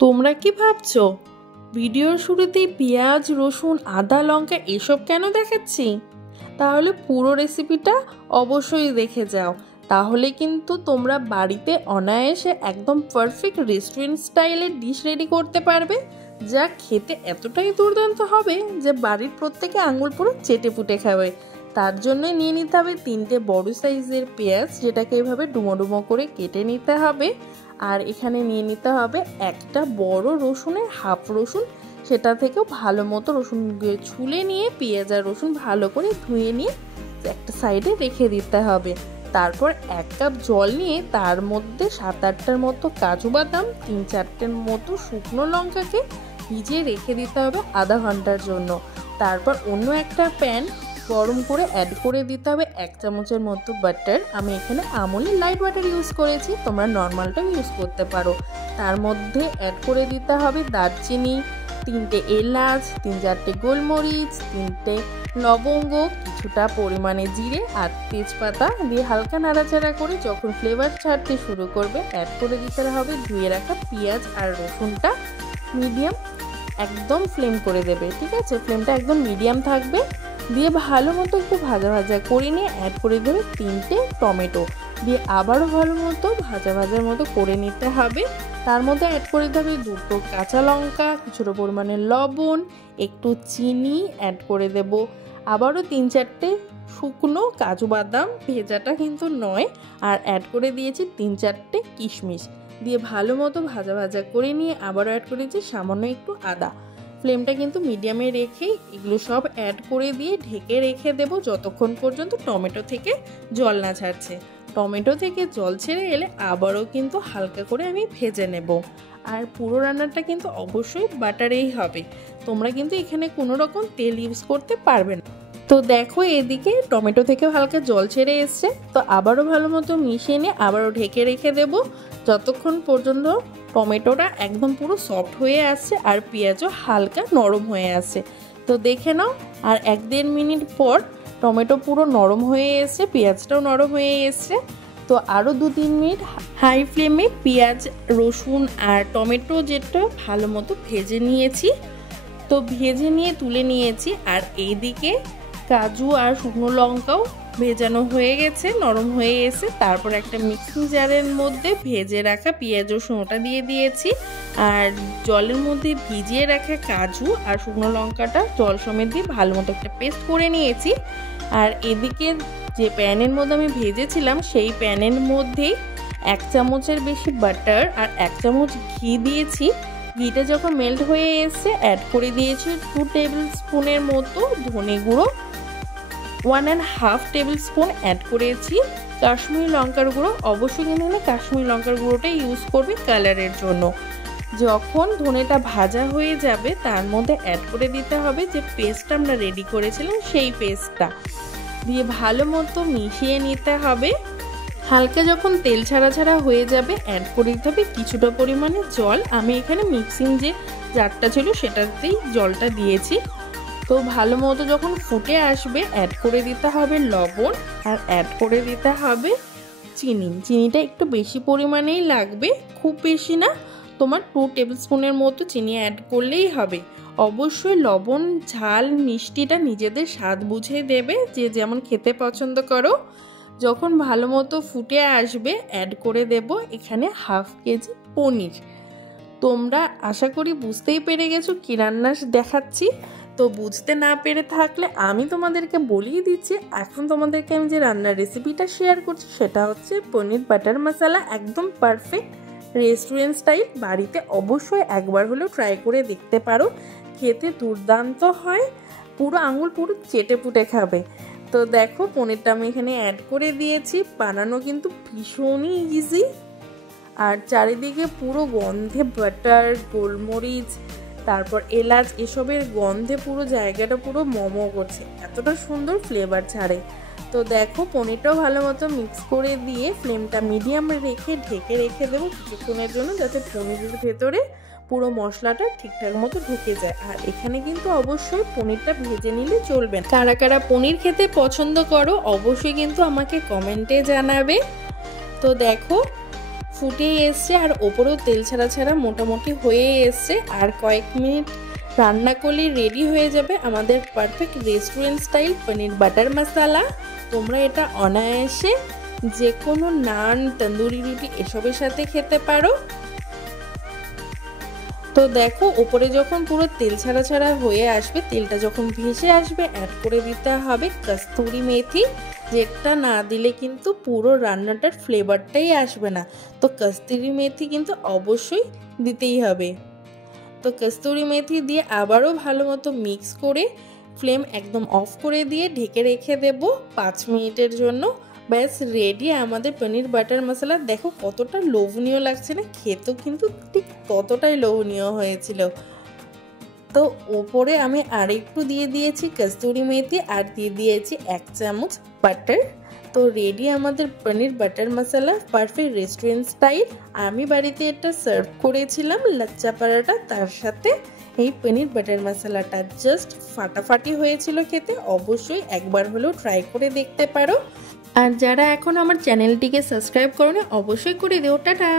তোমরা কি ভাবছো ভিডিওর শুরুতেই পেঁয়াজ রসুন আদা লঙ্কা এসব কেন দেখাচ্ছি? তাহলে পুরো রেসিপিটা অবশ্যই দেখে যাও, তাহলে কিন্তু তোমরা বাড়িতে অনায়াসে একদম পারফেক্ট রেস্টুরেন্ট স্টাইলের ডিশ রেডি করতে পারবে, যা খেতে এতটাই দুর্দান্ত হবে যে বাড়ির প্রত্যেকে আঙুল পুরো চেটে পুটে খাবে। তার জন্য নিয়ে নিতে হবে 3টে বড় সাইজের পেঁয়াজ, যেটাকে এভাবে ডুমো ডুমো করে কেটে নিতে হবে। আর এখানে নিয়ে নিতে হবে একটা বড় রসুনের হাফ রসুন, সেটা থেকেও ভালো মতো রসুন ছুলে নিয়ে পেঁয়াজ আর রসুন ভালো করে ধুয়ে নিয়ে একটা সাইডে রেখে দিতে হবে। তারপর 1 কাপ জল নিয়ে তার মধ্যে 7-8টার মতো কাজু বাদাম, 3-4টের মতো শুকনো লঙ্কাকে ভিজিয়ে রেখে দিতে হবে আধা ঘন্টার জন্য। তারপর অন্য একটা প্যান গরম করে অ্যাড করে দিতে হবে 1 চামচের মতো বাটার। আমি এখানে আমুলের লাইট বাটার ইউজ করেছি, তোমরা নর্মালটাও ইউজ করতে পারো। তার মধ্যে অ্যাড করে দিতে হবে দারচিনি, 3টে এলাচ, 3-4টে গোলমরিচ, 3টে লবঙ্গ, কিছুটা পরিমাণে জিরে আর তেজপাতা দিয়ে হালকা নাড়াচাড়া করে যখন ফ্লেভার ছাড়তে শুরু করবে অ্যাড করে দিতে হবে ধুয়ে রাখা পেঁয়াজ আর রসুনটা। মিডিয়াম একদম ফ্লেম করে দেবে, ঠিক আছে? ফ্লেমটা একদম মিডিয়াম থাকবে। দিয়ে ভালো মতো একটু ভাজা ভাজা করে নিয়ে অ্যাড করে দেবে 3টে টমেটো, দিয়ে আবারও ভালো মতো ভাজার মতো করে নিতে হবে। তার মধ্যে অ্যাড করে দিতে হবে 2টো কাঁচা লঙ্কা, কিছুটা পরিমাণে লবণ, একটু চিনি অ্যাড করে দেব, আবারও 3-4টে শুকনো কাজু বাদাম, ভেজাটা কিন্তু নয়, আর অ্যাড করে দিয়েছি 3-4টে কিশমিশ। দিয়ে ভালো মতো ভাজা করে নিয়ে আবারও অ্যাড করেছি সামান্য একটু আদা। ফ্লেমটা কিন্তু মিডিয়ামে রেখেই এগুলো সব অ্যাড করে দিয়ে ঢেকে রেখে দেব যতক্ষণ পর্যন্ত টমেটো থেকে জল না ছাড়ছে। টমেটো থেকে জল ছেড়ে এলে আবারও কিন্তু হালকা করে আমি ভেজে নেব। আর পুরো রান্নাটা কিন্তু অবশ্যই বাটারেই হবে, তোমরা কিন্তু এখানে কোনো রকম তেল ইউজ করতে পারবে না। তো দেখো এদিকে টমেটো থেকেও হালকা জল ছেড়ে এসছে, তো আবারও ভালো মতো মিশিয়ে নিয়ে আবারও ঢেকে রেখে দেব যতক্ষণ পর্যন্ত টমেটোটা একদম পুরো সফট হয়ে আসছে আর পেঁয়াজও হালকা নরম হয়ে আসছে। তো দেখে নাও, আর 1-1.5 মিনিট পর টমেটো পুরো নরম হয়ে এসছে, পেঁয়াজটাও নরম হয়ে এসছে। তো আরও 2-3 মিনিট হাই ফ্লেমে পেঁয়াজ রসুন আর টমেটো যেটা ভালো মতো ভেজে নিয়েছি, তো ভেজে নিয়ে তুলে নিয়েছি। আর এইদিকে কাজু আর শুকনো লঙ্কাও ভেজানো হয়ে গেছে, নরম হয়ে এসে তারপর একটা মিক্সিং জারের মধ্যে ভেজে রাখা পেঁয়াজ রসুন ওটা দিয়ে দিয়েছি, আর জলের মধ্যে ভিজিয়ে রাখা কাজু আর শুকনো লঙ্কাটা জল সমেত দিয়ে ভালো মতো একটা পেস্ট করে নিয়েছি। আর এদিকে যে প্যানের মধ্যে আমি ভেজেছিলাম সেই প্যানের মধ্যেই 1 চামচের বেশি বাটার আর 1 চামচ ঘি দিয়েছি। ঘিটা যখন মেল্ট হয়ে এসছে অ্যাড করে দিয়েছি 2 টেবিল স্পুনের মতো ধনে গুঁড়ো, 1.5 টেবিল স্পুন অ্যাড করেছি কাশ্মীরি লঙ্কার গুঁড়ো। অবশ্যই কিন্তু এখানে কাশ্মীরি লঙ্কার গুঁড়োটা ইউজ করবে কালারের জন্য। যখন ধনেটা ভাজা হয়ে যাবে তার মধ্যে অ্যাড করে দিতে হবে যে পেস্টটা আমরা রেডি করেছিলাম সেই পেস্টটা দিয়ে ভালো মতো মিশিয়ে নিতে হবে। হালকা যখন তেল ছাড়া হয়ে যাবে অ্যাড করে দিতে হবে কিছুটা পরিমাণে জল। আমি এখানে মিক্সিং যে জারটা ছিল সেটাতেই জলটা দিয়েছি। তো ভালো মতো যখন ফুটে আসবে অ্যাড করে দিতে হবে লবণ আর অ্যাড করে দিতে হবে চিনি। চিনিটা একটু বেশি পরিমাণেই লাগবে, খুব বেশি না, তোমার 2 টেবিল স্পুনের মতো চিনি অ্যাড করলেই হবে। অবশ্যই লবণ ঝাল মিষ্টিটা নিজেদের স্বাদ বুঝে দেবে, যে যেমন খেতে পছন্দ করো। যখন ভালো মতো ফুটে আসবে অ্যাড করে দেব এখানে 1/2 কেজি পনির। তোমরা আশা করি বুঝতেই পেরে গেছো কি রান্না দেখাচ্ছি। তো বুঝতে না পেরে থাকলে আমি তোমাদেরকে বলিয়ে দিচ্ছি, এখন তোমাদেরকে আমি যে রান্নার রেসিপিটা শেয়ার করছি সেটা হচ্ছে পনির বাটার মশলা, একদম পারফেক্ট রেস্টুরেন্ট স্টাইল। বাড়িতে অবশ্যই একবার হলেও ট্রাই করে দেখতে পারো, খেতে দুর্দান্ত হয়, পুরো আঙুল পুরো চেটে পুটে খাবে। তো দেখো পনিরটা আমি এখানে অ্যাড করে দিয়েছি, বানানো কিন্তু ভীষণই ইজি। আর চারিদিকে পুরো গন্ধে বাটার, গোলমরিচ, তারপর এলাচ এসবের গন্ধে পুরো জায়গাটা পুরো মোমো করছে, এতটা সুন্দর ফ্লেভার ছাড়ে। তো দেখো পনিরটাও ভালো মতো মিক্স করে দিয়ে ফ্লেমটা মিডিয়াম রেখে ঢেকে রেখে দেবো কিছুক্ষণের জন্য, যাতে পনিরের ভেতরে পুরো মশলাটা ঠিকঠাক মতো ঢুকে যায়। আর এখানে কিন্তু অবশ্যই পনিরটা ভেজে নিলে চলবে না। কারা কারা পনির খেতে পছন্দ করো অবশ্যই কিন্তু আমাকে কমেন্টে জানাবে। তো দেখো ফুটে এসছে আর ওপরেও তেল ছাড়া ছাড়া মোটামুটি হয়ে এসছে। আর কয়েক মিনিট রান্না করলে রেডি হয়ে যাবে আমাদের পারফেক্ট রেস্টুরেন্ট স্টাইল পনির বাটার মশলা। তোমরা এটা অনায়াসে যে কোনো নান, তন্দুরি রুটি এসবের সাথে খেতে পারো। তো দেখো ওপরে যখন পুরো তেল ছাড়া ছাড়া হয়ে আসবে, তেলটা যখন ভেসে আসবে, অ্যাড করে দিতে হবে কস্তুরি মেথি, যেটা না দিলে কিন্তু পুরো রান্নাটার ফ্লেভারটাই আসবে না। তো কস্তুরি মেথি কিন্তু অবশ্যই দিতেই হবে। তো কস্তুরি মেথি দিয়ে আবারও ভালো মতো মিক্স করে ফ্লেম একদম অফ করে দিয়ে ঢেকে রেখে দেব 5 মিনিটের জন্য। ব্যাস রেডি আমাদের পনির বাটার মশলা। দেখো কতটা লোভনীয় লাগছে না, খেতেও কিন্তু ঠিক ততটাই লোভনীয় হয়েছিল। তো ওপরে আমি আরেকটু দিয়ে দিয়েছি কস্তুরি মেথি আর দিয়ে দিয়েছি 1 চামচ বাটার। তো রেডি আমাদের পনির বাটার মশলা পারফেক্ট রেস্টুরেন্ট স্টাইল। আমি বাড়িতে এটা সার্ভ করেছিলাম লাচ্চা পরাঠা, তার সাথে এই পনির বাটার মশলাটা জাস্ট ফাটাফাটি হয়েছিল খেতে। অবশ্যই একবার হলেও ট্রাই করে দেখতে পারো। আর যারা এখন আমার চ্যানেলটিকে সাবস্ক্রাইব করো না, অবশ্যই করে দিও। টাটা।